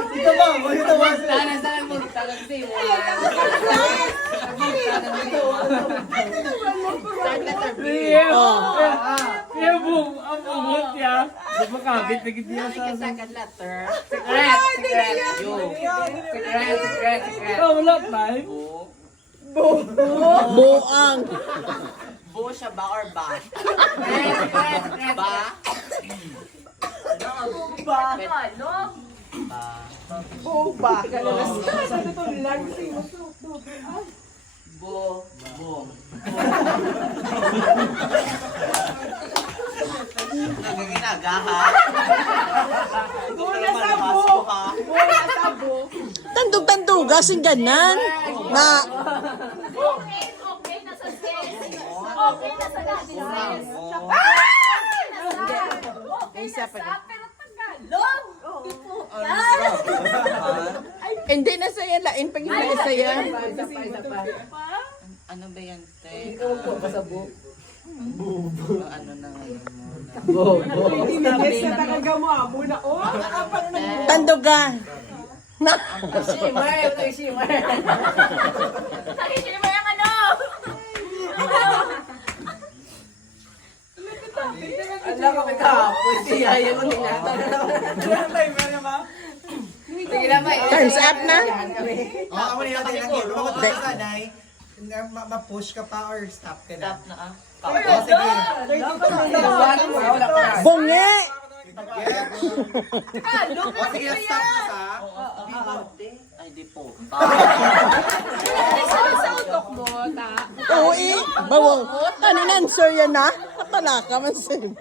Ito ba? Ito ba? Saan magtalag si Kaya boom, ang bungot niya. Di ba kabit na gitiya sa... second letter. Secret. You. Secret. Oh, wala pa eh. Buang. Bu siya ba or ba? Secret. Ba? Boba. Bu. Bu. Nagaginagahan. Tandog-tandog, asing ganan. Na, Okay na sa stress. Okay na sa stress. Okay na sa, pero Tagalog. hindi na saya lain pag hindi saya. Ano ba yan, te? Ano na ngayon mo? Tandogan. Na, Shimmer yung ano. Ala ka may kahapon. Siya yun mo tinata. Sige na ba? time's up na. Ako na yung tinagin. Bakit ka sanay? Ma-push ka pa or stop ka na? Stop na ah. Sige. Bungi. Sige, stop na sa. Ay, di po. Sa utok mo, ta. Uwi. Bawang. Kaninan, sir yan na. Katala ka man sa'yo.